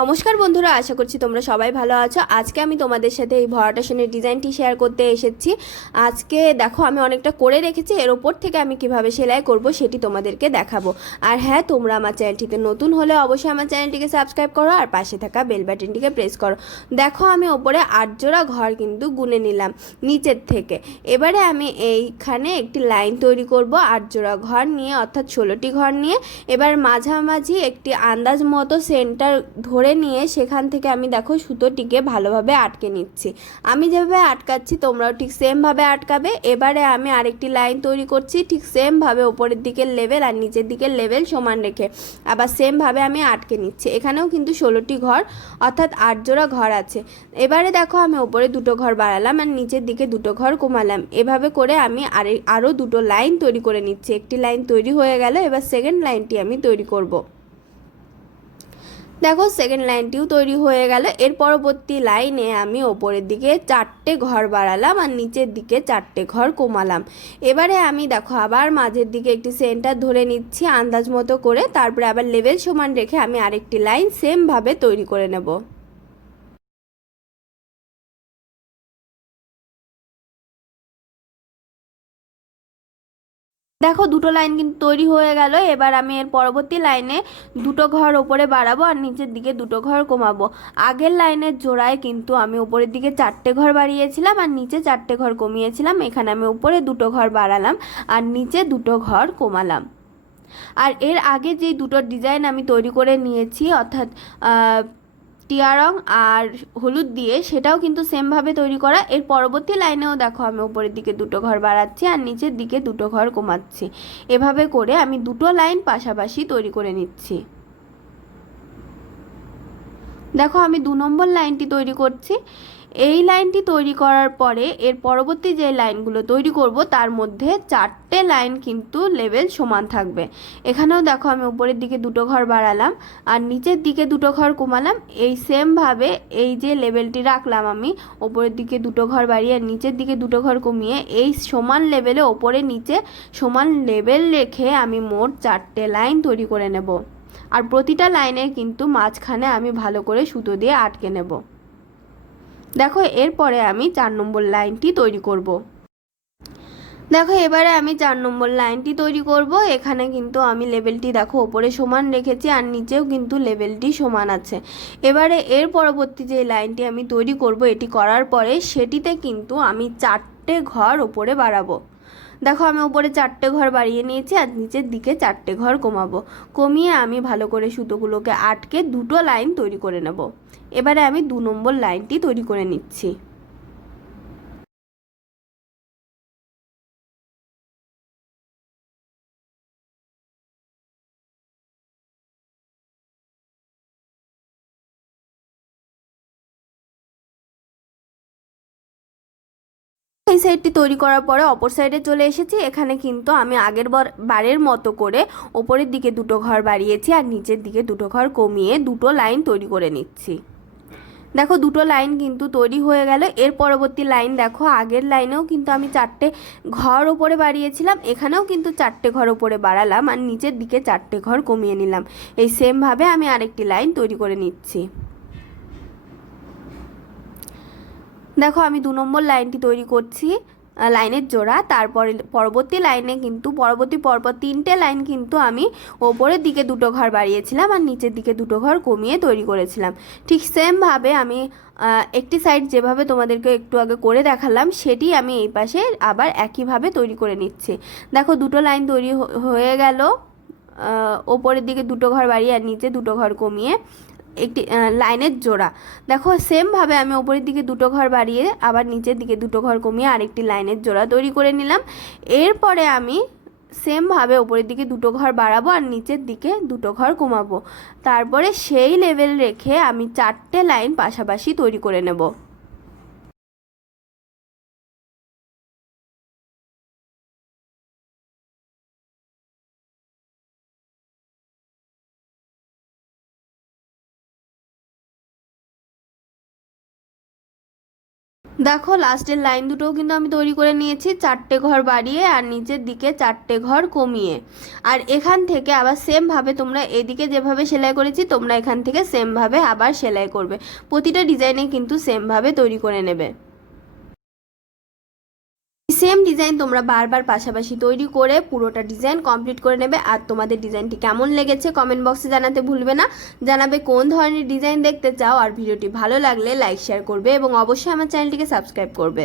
নমস্কার বন্ধুরা, আশা করছি তোমরা সবাই ভালো আছো। আজকে আমি তোমাদের সাথে এই ভরাট আসনের ডিজাইনটি শেয়ার করতে এসেছি। আজকে দেখো আমি অনেকটা করে রেখেছি, এর ওপর থেকে আমি কিভাবে সেলাই করব সেটি তোমাদেরকে দেখাবো। আর হ্যাঁ, তোমরা আমার চ্যানেলটিতে নতুন হলে অবশ্যই আমার চ্যানেলটিকে সাবস্ক্রাইব করো আর পাশে থাকা বেল বাটনটিকে প্রেস করো। দেখো আমি ওপরে 8 জোড়া ঘর কিন্তু গুনে নিলাম নিচের থেকে। এবারে আমি এইখানে একটি লাইন তৈরি করব 8 জোড়া ঘর নিয়ে, অর্থাৎ 16টি ঘর নিয়ে। এবার মাঝামাঝি একটি আন্দাজ মতো সেন্টার ধরে নিয়ে সেখান থেকে আমি দেখো সুতোটিকে ভালোভাবে আটকে নিচ্ছি। আমি যেভাবে আটকাচ্ছি তোমরাও ঠিক সেমভাবে আটকাবে। এবারে আমি আরেকটি লাইন তৈরি করছি, ঠিক সেমভাবে ওপরের দিকের লেভেল আর নিচের দিকের লেভেল সমান রেখে আবার সেমভাবে আমি আটকে নিচ্ছি। এখানেও কিন্তু 16টি ঘর অর্থাৎ 8 জোড়া ঘর আছে। এবারে দেখো আমি ওপরে 2টো ঘর বাড়ালাম আর নিচের দিকে 2টো ঘর কমালাম। এভাবে করে আমি আরও 2টো লাইন তৈরি করে নিচ্ছি। একটি লাইন তৈরি হয়ে গেল, এবার সেকেন্ড লাইনটি আমি তৈরি করব। দেখো সেকেন্ড লাইনটিও তৈরি হয়ে গেল। এর পরবর্তী লাইনে আমি ওপরের দিকে 4টে ঘর বাড়ালাম আর নিচের দিকে 4টে ঘর কমালাম। এবারে আমি দেখো আবার মাঝের দিকে একটি সেন্টার ধরে নিচ্ছি আন্দাজ মতো করে, তারপরে আবার লেভেল সমান রেখে আমি আরেকটি লাইন সেমভাবে তৈরি করে নেব। দেখো 2টো লাইন কিন্তু তৈরি হয়ে গেল। এবার আমি এর পরবর্তী লাইনে 2টো ঘর ওপরে বাড়াবো আর নিচের দিকে 2টো ঘর কমাবো। আগের লাইনের জোড়ায় কিন্তু আমি উপরের দিকে 4টে ঘর বাড়িয়েছিলাম আর নিচে 4টে ঘর কমিয়েছিলাম। এখানে আমি উপরে 2টো ঘর বাড়ালাম আর নিচে 2টো ঘর কমালাম। আর এর আগে যে 2টো ডিজাইন আমি তৈরি করে নিয়েছি, অর্থাৎ টিয়া রং আর হলুদ দিয়ে, সেটাও কিন্তু সেমভাবে তৈরি করা। এর পরবর্তী লাইনেও দেখো আমি উপরের দিকে 2টো ঘর বাড়াচ্ছি আর নিচের দিকে 2টো ঘর কমাচ্ছি। এভাবে করে আমি 2টো লাইন পাশাপাশি তৈরি করে নিচ্ছি। দেখো আমি 2 নম্বর লাইনটি তৈরি করছি। এই লাইনটি তৈরি করার পরে এর পরবর্তী যে লাইনগুলো তৈরি করব তার মধ্যে 4টে লাইন কিন্তু লেভেল সমান থাকবে। এখানেও দেখো আমি উপরের দিকে 2টো ঘর বাড়ালাম আর নিচের দিকে 2টো ঘর কমালাম। এই সেমভাবে এই যে লেভেলটি রাখলাম আমি, ওপরের দিকে 2টো ঘর বাড়িয়ে আর নিচের দিকে 2টো ঘর কমিয়ে, এই সমান লেভেলে ওপরে নিচে সমান লেভেল রেখে আমি মোট 4টে লাইন তৈরি করে নেব। আর প্রতিটা লাইনের কিন্তু মাঝখানে আমি ভালো করে সুতো দিয়ে আটকে নেব। দেখো এরপরে আমি 4 নম্বর লাইনটি তৈরি করব। দেখো এবারে আমি 4 নম্বর লাইনটি তৈরি করব। এখানে কিন্তু আমি লেভেলটি দেখো ওপরে সমান রেখেছি আর নিচেও কিন্তু লেভেলটি সমান আছে। এবারে এর পরবর্তী যে লাইনটি আমি তৈরি করব, এটি করার পরে সেটিতে কিন্তু আমি 4টে ঘর ওপরে বাড়াবো। দেখো আমি উপরে 4টে ঘর বাড়িয়ে নিয়েছি আর নিচের দিকে 4টে ঘর কমাবো। কমিয়ে আমি ভালো করে সুতোগুলোকে আটকে 2টো লাইন তৈরি করে নেব। এবারে আমি 2 নম্বর লাইনটি তৈরি করে নিচ্ছি। এই সাইডটি তৈরি করার পরে অপর সাইডে চলে এসেছি। এখানে কিন্তু আমি আগের বারের মতো করে ওপরের দিকে 2টো ঘর বাড়িয়েছি আর নিচের দিকে 2টো ঘর কমিয়ে 2টো লাইন তৈরি করে নিচ্ছি। দেখো 2টো লাইন কিন্তু তৈরি হয়ে গেল। এর পরবর্তী লাইন দেখো, আগের লাইনেও কিন্তু আমি 4টে ঘর ওপরে বাড়িয়েছিলাম, এখানেও কিন্তু 4টে ঘর ওপরে বাড়ালাম আর নিচের দিকে 4টে ঘর কমিয়ে নিলাম। এই সেমভাবে আমি আরেকটি লাইন তৈরি করে নিচ্ছি। দেখো আমি 2 নম্বর লাইনটি তৈরি করছি লাইনের জোড়া। তারপরে পরবর্তী লাইনে কিন্তু পরপর 3টে লাইন কিন্তু আমি ওপরের দিকে 2টো ঘর বাড়িয়েছিলাম আর নিচের দিকে 2টো ঘর কমিয়ে তৈরি করেছিলাম। ঠিক সেমভাবে আমি একটি সাইড যেভাবে তোমাদেরকে একটু আগে করে দেখালাম সেটি আমি এই পাশে আবার একইভাবে তৈরি করে নিচ্ছি। দেখো 2টো লাইন তৈরি হয়ে গেল। ওপরের দিকে 2টো ঘর বাড়িয়ে আর নিচে 2টো ঘর কমিয়ে একটি লাইনের জোড়া। দেখো সেমভাবে আমি ওপরের দিকে 2টো ঘর বাড়িয়ে আবার নিচের দিকে 2টো ঘর কমিয়ে আরেকটি লাইনের জোড়া তৈরি করে নিলাম। এরপরে আমি সেমভাবে ওপরের দিকে 2টো ঘর বাড়াবো আর নিচের দিকে 2টো ঘর কমাবো। তারপরে সেই লেভেল রেখে আমি 4টে লাইন পাশাপাশি তৈরি করে নেব। দেখো লাস্টের লাইন দুটোও কিন্তু আমি তৈরি করে নিয়েছি, 4টে ঘর বাড়িয়ে আর নিচের দিকে 4টে ঘর কমিয়ে। আর এখান থেকে আবার সেমভাবে তোমরা এদিকে যেভাবে সেলাই করেছি তোমরা এখান থেকে সেমভাবে আবার সেলাই করবে। প্রতিটা ডিজাইনে কিন্তু সেমভাবে তৈরি করে নেবে। সেম ডিজাইন তোমরা বারবার পাশাপাশি তৈরি করে পুরোটা ডিজাইন কমপ্লিট করে নেবে। আর তোমাদের ডিজাইনটি কেমন লেগেছে কমেন্ট বক্সে জানাতে ভুলবে না। জানাবে কোন ধরনের ডিজাইন দেখতে চাও। আর ভিডিওটি ভালো লাগলে লাইক শেয়ার করবে এবং অবশ্যই আমার চ্যানেলটিকে সাবস্ক্রাইব করবে।